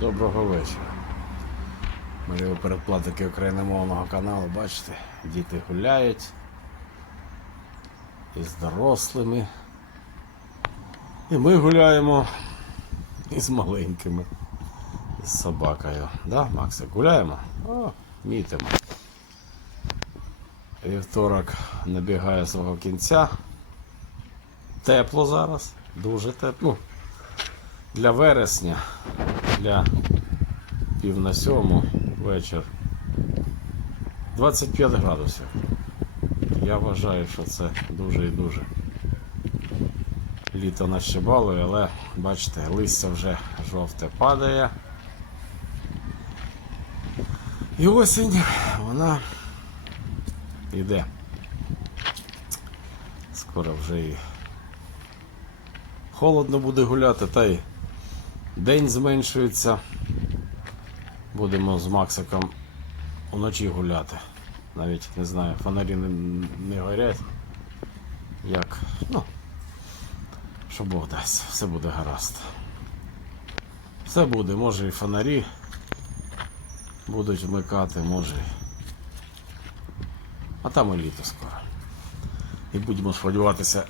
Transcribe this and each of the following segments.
Доброго вечора. Мої передплатники україномовного каналу, бачите, діти гуляють із дорослими. І ми гуляємо із маленькими, із собакою. Да, Максик, гуляємо? О, мітимо. Вівторок набігає свого кінця. Тепло зараз, дуже тепло. Ну, Для вересня, для пів на сьому вечір 25 градусів. Я вважаю, що це дуже і дуже. Літо нас але бачите, листя вже жовте падає. І осінь вона йде. Скоро вже і холодно буде гуляти, та й день зменшується. Будемо з Максиком уночі гуляти. Навіть не знаю, фонарі не, не горять. Як, ну, що Бог дасть, все буде гаразд. Все буде, може і фонарі будуть вмикати, може. А там і літо скоро. І будемо сподіватися,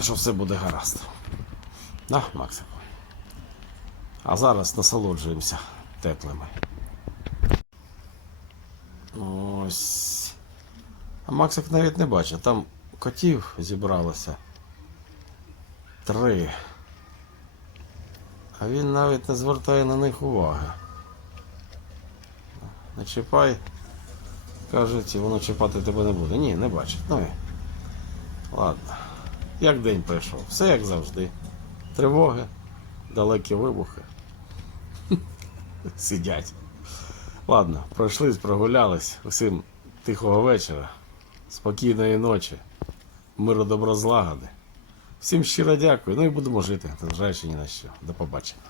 що все буде гаразд. Да, Максику? А зараз насолоджуємося теплими. Ось. А Максик навіть не бачить. Там котів зібралося. Три. А він навіть не звертає на них уваги. Не чіпай. Кажуть, воно чіпати тебе не буде. Ні, не бачить. Ну і. Ладно. Як день пройшов? Все як завжди. Тривоги, далекі вибухи. Сидять. Ладно, пройшлись, прогулялись. Усім тихого вечора, спокійної ночі, миру доброзлагоди. Всім щиро дякую. Ну і будемо жити, незважаючи ні на що. До побачення.